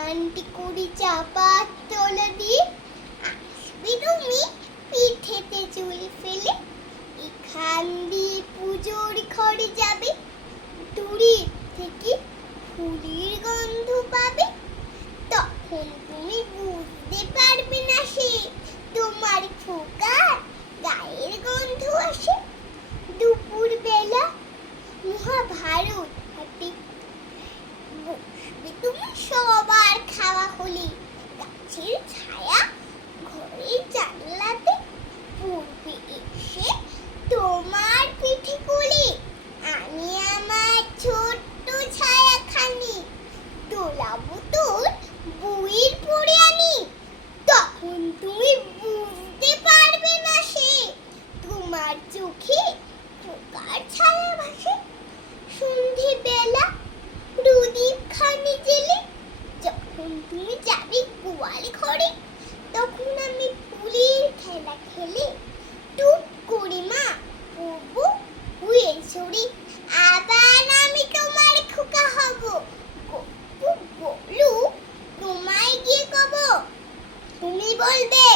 aunty কুড়ি চাপা তোলা দিয়ে আসবে তুমি পিঠেতে চুল ফেলে এখান দিয়ে পুজোর ঘরে যাবে দূরে থেকে ফুলের গন্ধ পাবে তখন তুমি বুঝতে পারবে না সে তোমার খোকার গায়ের গন্ধ আসে দুপুর বেলা মহাভারত হাতে বসবে তুমি সবার খাওয়া হলে গাছের ছায়া ঘরের জানলাতে পড়বে এসে তোমার পিঠে কোলে আমি আমার ছোট্ট ছায়াখানি দোলাবো তোর বইয়ের পড়ে আনি তখন তুমি বুঝতে পারবে না সে তোমার চোখে খোকার ছায়া ভাসে সন্ধে বেলা প্রদীপ খানি জেলে যখন তুমি যাবে গোয়াল ঘরে তখন আমি ফুলের খেলা খেলে টুপ করে মা পড়বো হুয়ের ছড়ে আবার আমি তোমার খোকা হব গপু বলু তোমায় গিয়ে কব তুমি বলবে